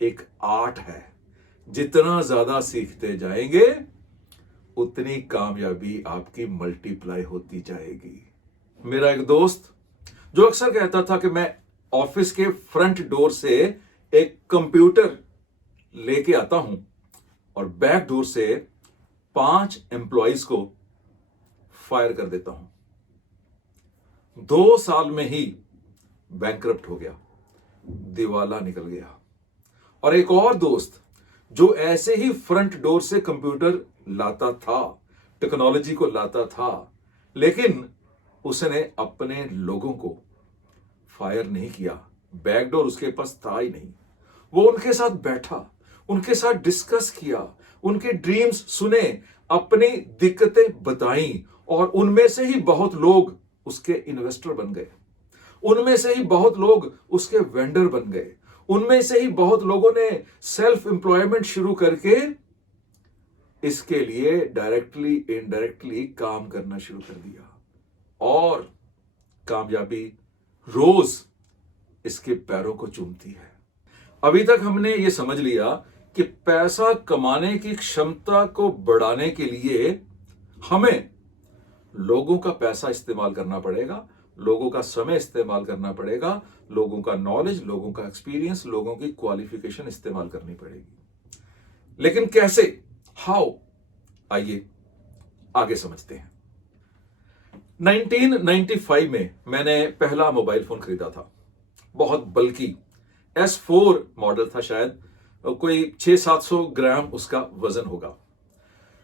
एक आर्ट है। जितना ज्यादा सीखते जाएंगे उतनी कामयाबी आपकी मल्टीप्लाई होती जाएगी। मेरा एक दोस्त जो अक्सर कहता था कि मैं ऑफिस के फ्रंट डोर से एक कंप्यूटर लेके आता हूं और बैक डोर से 5 एम्प्लॉइज को फायर कर देता हूं। 2 साल में ही बैंकरप्ट हो गया, दिवाला निकल गया। और एक और दोस्त जो ऐसे ही फ्रंट डोर से कंप्यूटर लाता था, टेक्नोलॉजी को लाता था, लेकिन उसने अपने लोगों को फायर नहीं किया। बैकडोर उसके पास था ही नहीं। वो उनके साथ बैठा, उनके साथ डिस्कस किया, उनके ड्रीम्स सुने, अपनी दिक्कतें बताई और उनमें से ही बहुत लोग उसके इन्वेस्टर बन गए। उनमें से ही बहुत लोग उसके वेंडर बन गए। उनमें से ही बहुत लोगों ने सेल्फ एम्प्लॉयमेंट शुरू करके इसके लिए डायरेक्टली इनडायरेक्टली काम करना शुरू कर दिया और कामयाबी रोज इसके पैरों को चूमती है। अभी तक हमने ये समझ लिया कि पैसा कमाने की क्षमता को बढ़ाने के लिए हमें लोगों का पैसा इस्तेमाल करना पड़ेगा, लोगों का समय इस्तेमाल करना पड़ेगा, लोगों का नॉलेज, लोगों का एक्सपीरियंस, लोगों की क्वालिफिकेशन इस्तेमाल करनी पड़ेगी। लेकिन कैसे, हाउ, आइए आगे समझते हैं। 1995 में मैंने पहला मोबाइल फोन खरीदा था। बहुत बल्कि S4 मॉडल था, शायद कोई 600-700 ग्राम उसका वजन होगा।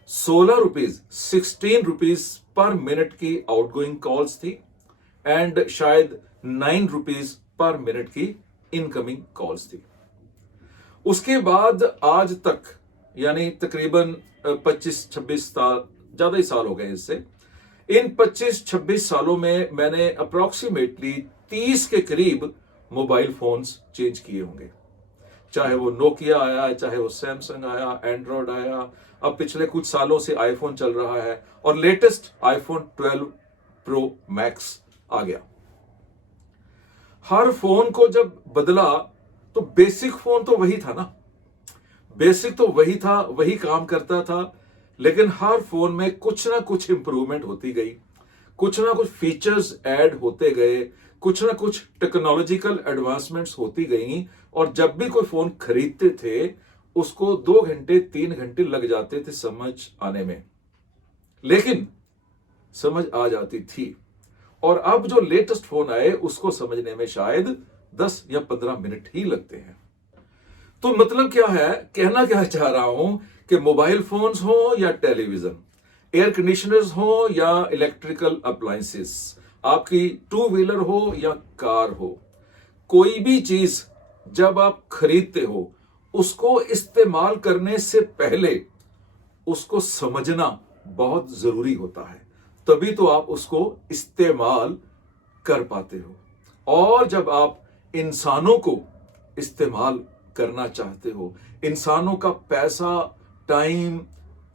16 रुपीज 16 रुपीज पर मिनट की आउटगोइंग कॉल्स थी एंड शायद 9 रुपीज पर मिनट की इनकमिंग कॉल्स थी। उसके बाद आज तक यानी तकरीबन 25-26 साल, ज्यादा ही साल हो गए इससे। इन 25-26 सालों में मैंने अप्रोक्सीमेटली 30 के करीब मोबाइल फोन्स चेंज किए होंगे। चाहे वो नोकिया आया, चाहे वो सैमसंग आया, एंड्रॉयड आया, अब पिछले कुछ सालों से आईफोन चल रहा है और लेटेस्ट आईफोन 12 प्रो मैक्स आ गया। हर फोन को जब बदला तो बेसिक फोन तो वही था ना, बेसिक तो वही था, वही काम करता था, लेकिन हर फोन में कुछ ना कुछ इंप्रूवमेंट होती गई, कुछ ना कुछ फीचर्स ऐड होते गए, कुछ ना कुछ टेक्नोलॉजिकल एडवांसमेंट्स होती गई और जब भी कोई फोन खरीदते थे उसको 2 घंटे 3 घंटे लग जाते थे समझ आने में, लेकिन समझ आ जाती थी। और अब जो लेटेस्ट फोन आए उसको समझने में शायद 10 या 15 मिनट ही लगते हैं। तो मतलब क्या है, कहना क्या चाह रहा हूं कि मोबाइल फोन्स हो या टेलीविजन, एयर कंडीशनर्स हो या इलेक्ट्रिकल अप्लायंसेस, आपकी 2 व्हीलर हो या कार हो, कोई भी चीज जब आप खरीदते हो उसको इस्तेमाल करने से पहले उसको समझना बहुत जरूरी होता है, तभी तो आप उसको इस्तेमाल कर पाते हो। और जब आप इंसानों को इस्तेमाल करना चाहते हो, इंसानों का पैसा, टाइम,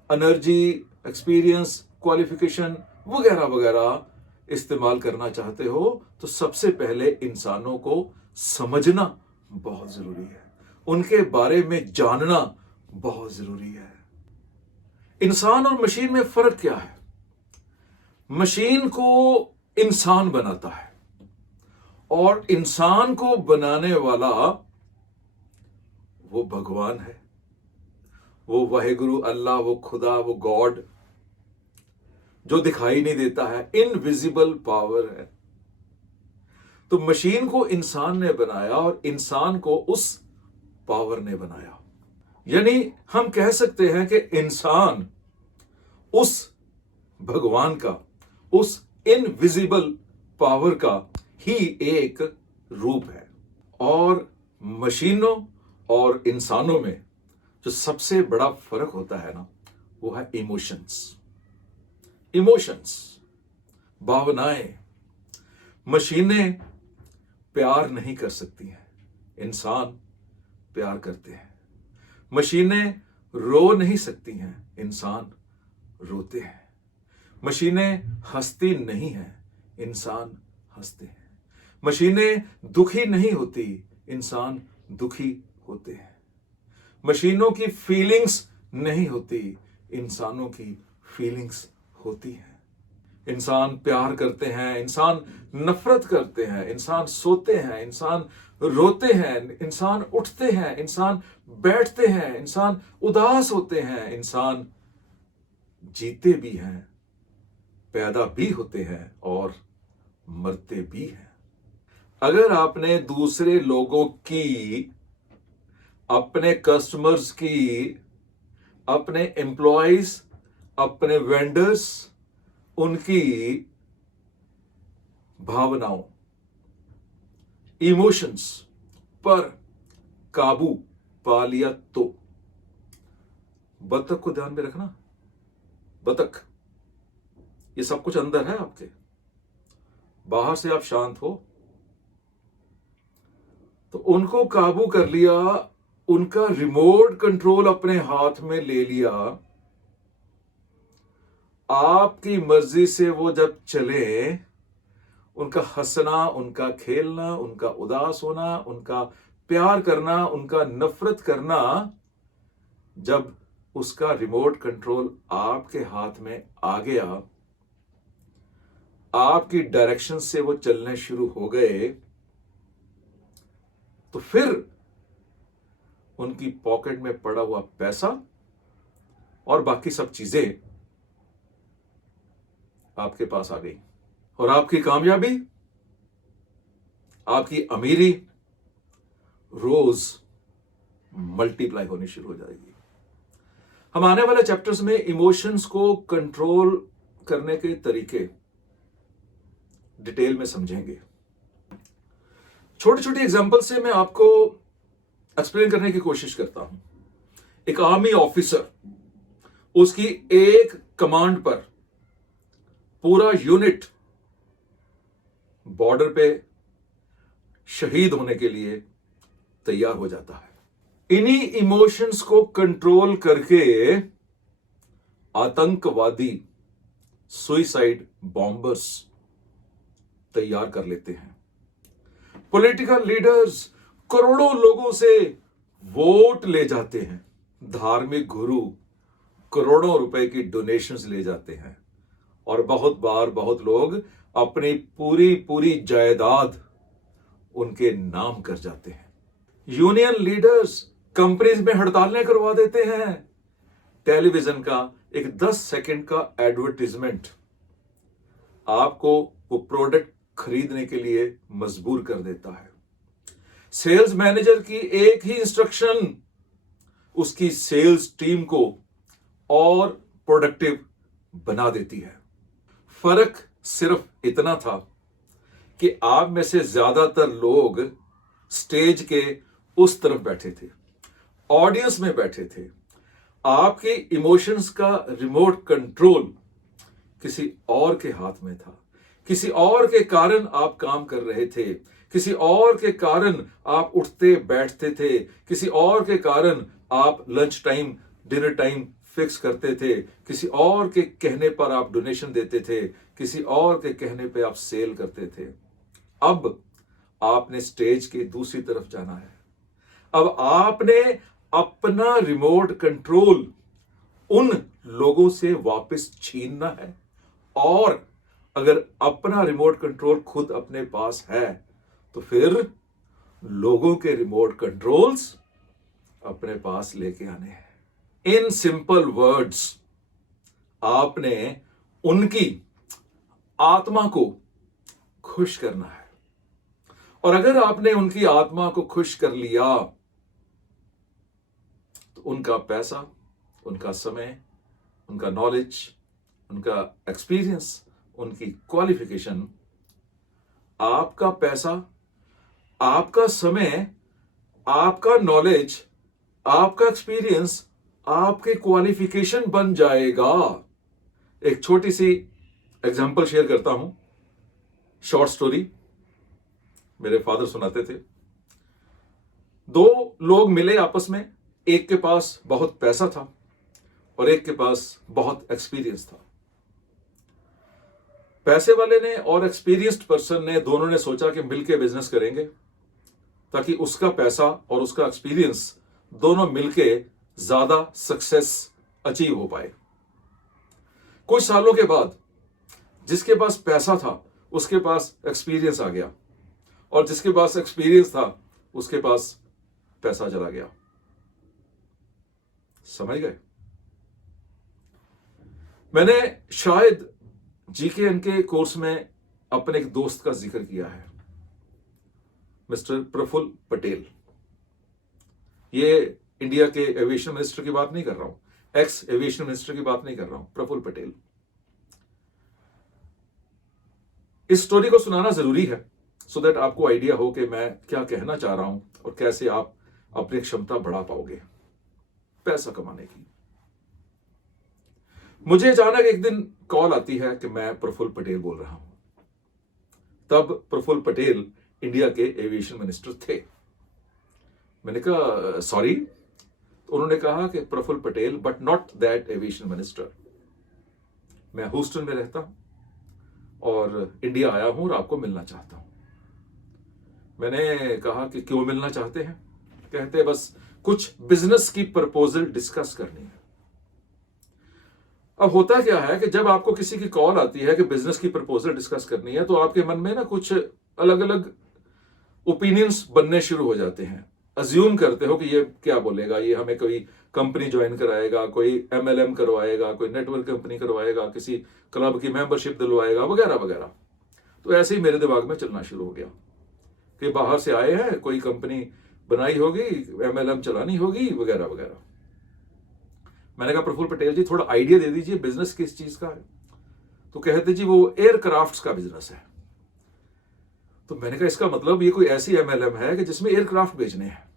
एनर्जी, एक्सपीरियंस, क्वालिफिकेशन वगैरह वगैरह इस्तेमाल करना चाहते हो, तो सबसे पहले इंसानों को समझना बहुत जरूरी है, उनके बारे में जानना बहुत जरूरी है। इंसान और मशीन में फर्क क्या है? मशीन को इंसान बनाता है और इंसान को बनाने वाला वो भगवान है, वो वाहेगुरु, अल्लाह, वो खुदा, वो गॉड जो दिखाई नहीं देता है, इनविजिबल पावर है। तो मशीन को इंसान ने बनाया और इंसान को उस पावर ने बनाया। यानी हम कह सकते हैं कि इंसान उस भगवान का, उस इनविजिबल पावर का ही एक रूप है। और मशीनों और इंसानों में जो सबसे बड़ा फर्क होता है ना, वो है इमोशंस। इमोशंस, भावनाएं। मशीनें प्यार नहीं कर सकती हैं, इंसान प्यार करते हैं। मशीनें रो नहीं सकती हैं, इंसान रोते हैं। मशीनें हंसती नहीं हैं, इंसान हंसते हैं। मशीनें दुखी नहीं होती, इंसान दुखी होते हैं। मशीनों की फीलिंग्स नहीं होती, इंसानों की फीलिंग्स होती हैं। इंसान प्यार करते हैं, इंसान नफरत करते हैं, इंसान सोते हैं, इंसान रोते हैं, इंसान उठते हैं, इंसान बैठते हैं, इंसान उदास होते हैं, इंसान जीते भी हैं, पैदा भी होते हैं और मरते भी हैं। अगर आपने दूसरे लोगों की, अपने कस्टमर्स की, अपने एम्प्लॉयज, अपने वेंडर्स, उनकी भावनाओं, इमोशंस पर काबू पा लिया तो, बतख को ध्यान में रखना, बतख, ये सब कुछ अंदर है आपके, बाहर से आप शांत हो, तो उनको काबू कर लिया, उनका रिमोट कंट्रोल अपने हाथ में ले लिया, आपकी मर्जी से वो जब चले, उनका हंसना, उनका खेलना, उनका उदास होना, उनका प्यार करना, उनका नफरत करना, जब उसका रिमोट कंट्रोल आपके हाथ में आ गया, आपकी डायरेक्शन से वो चलने शुरू हो गए, तो फिर उनकी पॉकेट में पड़ा हुआ पैसा और बाकी सब चीजें आपके पास आ गई, और आपकी कामयाबी, आपकी अमीरी रोज मल्टीप्लाई होनी शुरू हो जाएगी। हम आने वाले चैप्टर्स में इमोशंस को कंट्रोल करने के तरीके डिटेल में समझेंगे। छोटे छोटे एग्जांपल से मैं आपको एक्सप्लेन करने की कोशिश करता हूं। एक आर्मी ऑफिसर, उसकी एक कमांड पर पूरा यूनिट बॉर्डर पे शहीद होने के लिए तैयार हो जाता है। इन्हीं इमोशंस को कंट्रोल करके आतंकवादी, सुइसाइड बॉम्बर्स तैयार कर लेते हैं। पॉलिटिकल लीडर्स करोड़ों लोगों से वोट ले जाते हैं। धार्मिक गुरु करोड़ों रुपए की डोनेशंस ले जाते हैं, और बहुत बार बहुत लोग अपनी पूरी पूरी जायदाद उनके नाम कर जाते हैं। यूनियन लीडर्स कंपनीज में हड़तालें करवा देते हैं। टेलीविजन का एक 10 सेकंड का एडवर्टाइजमेंट आपको वो प्रोडक्ट खरीदने के लिए मजबूर कर देता है। सेल्स मैनेजर की एक ही इंस्ट्रक्शन उसकी सेल्स टीम को और प्रोडक्टिव बना देती है। फर्क सिर्फ इतना था कि आप में से ज्यादातर लोग स्टेज के उस तरफ बैठे थे, ऑडियंस में बैठे थे। आपके इमोशंस का रिमोट कंट्रोल किसी और के हाथ में था। किसी और के कारण आप काम कर रहे थे, किसी और के कारण आप उठते बैठते थे, किसी और के कारण आप lunch time, dinner time fix करते थे, किसी और के कहने पर आप डोनेशन देते थे, किसी और के कहने पे आप सेल करते थे। अब आपने स्टेज के दूसरी तरफ जाना है। अब आपने अपना रिमोट कंट्रोल उन लोगों से वापस छीनना है, और अगर अपना रिमोट कंट्रोल खुद अपने पास है तो फिर लोगों के रिमोट कंट्रोल्स अपने पास लेके आने हैं। इन सिंपल वर्ड्स, आपने उनकी आत्मा को खुश करना है, और अगर आपने उनकी आत्मा को खुश कर लिया तो उनका पैसा, उनका समय, उनका नॉलेज, उनका एक्सपीरियंस, उनकी क्वालिफिकेशन, आपका पैसा, आपका समय, आपका नॉलेज, आपका एक्सपीरियंस, आपके क्वालिफिकेशन बन जाएगा। एक छोटी सी एग्जांपल शेयर करता हूं, शॉर्ट स्टोरी मेरे फादर सुनाते थे। दो लोग मिले आपस में, एक के पास बहुत पैसा था और एक के पास बहुत एक्सपीरियंस था। पैसे वाले ने और एक्सपीरियंस्ड पर्सन ने, दोनों ने सोचा कि मिलकर बिजनेस करेंगे ताकि उसका पैसा और उसका एक्सपीरियंस दोनों मिलके ज्यादा सक्सेस अचीव हो पाए। कुछ सालों के बाद जिसके पास पैसा था उसके पास एक्सपीरियंस आ गया, और जिसके पास एक्सपीरियंस था उसके पास पैसा चला गया। समझ गए? मैंने शायद जीकेएन के कोर्स में अपने एक दोस्त का जिक्र किया है, मिस्टर प्रफुल्ल पटेल। ये इंडिया के एविएशन मिनिस्टर की बात नहीं कर रहा हूं, एक्स एविएशन मिनिस्टर की बात नहीं कर रहा हूं, प्रफुल्ल पटेल। इस स्टोरी को सुनाना जरूरी है सो दैट आपको आइडिया हो कि मैं क्या कहना चाह रहा हूं और कैसे आप अपनी क्षमता बढ़ा पाओगे पैसा कमाने की। मुझे अचानक एक दिन कॉल आती है कि मैं प्रफुल्ल पटेल बोल रहा हूं। तब प्रफुल्ल पटेल इंडिया के एविएशन मिनिस्टर थे। मैंने कहा सॉरी, तो उन्होंने कहा कि Praful Patel but not that aviation minister. मैं ह्यूस्टन में रहता हूं और इंडिया आया हूं और आपको मिलना चाहता हूं। मैंने कहा कि क्यों मिलना चाहते हैं? कहते बस कुछ बिजनेस की प्रपोजल डिस्कस करनी है। अब होता क्या है कि जब आपको किसी की कॉल आती है कि बिजनेस की प्रपोजल डिस्कस करनी है, तो आपके मन में ना कुछ अलग अलग ओपिनियंस बनने शुरू हो जाते हैं। अज्यूम करते हो कि ये क्या बोलेगा, ये हमें कोई कंपनी ज्वाइन कराएगा, कोई एमएलएम करवाएगा, कोई नेटवर्क कंपनी करवाएगा, किसी क्लब की मेंबरशिप दिलवाएगा, वगैरह वगैरह। तो ऐसे ही मेरे दिमाग में चलना शुरू हो गया कि बाहर से आए हैं, कोई कंपनी बनाई होगी, एमएलएम चलानी होगी, वगैरह वगैरह। मैंने कहा प्रफुल्ल पटेल जी थोड़ा आइडिया दे दीजिए, बिजनेस किस चीज का है? तो कहते जी वो एयरक्राफ्ट्स का बिजनेस है। तो मैंने कहा इसका मतलब ये कोई ऐसी एमएलएम है कि जिसमें एयरक्राफ्ट बेचने हैं।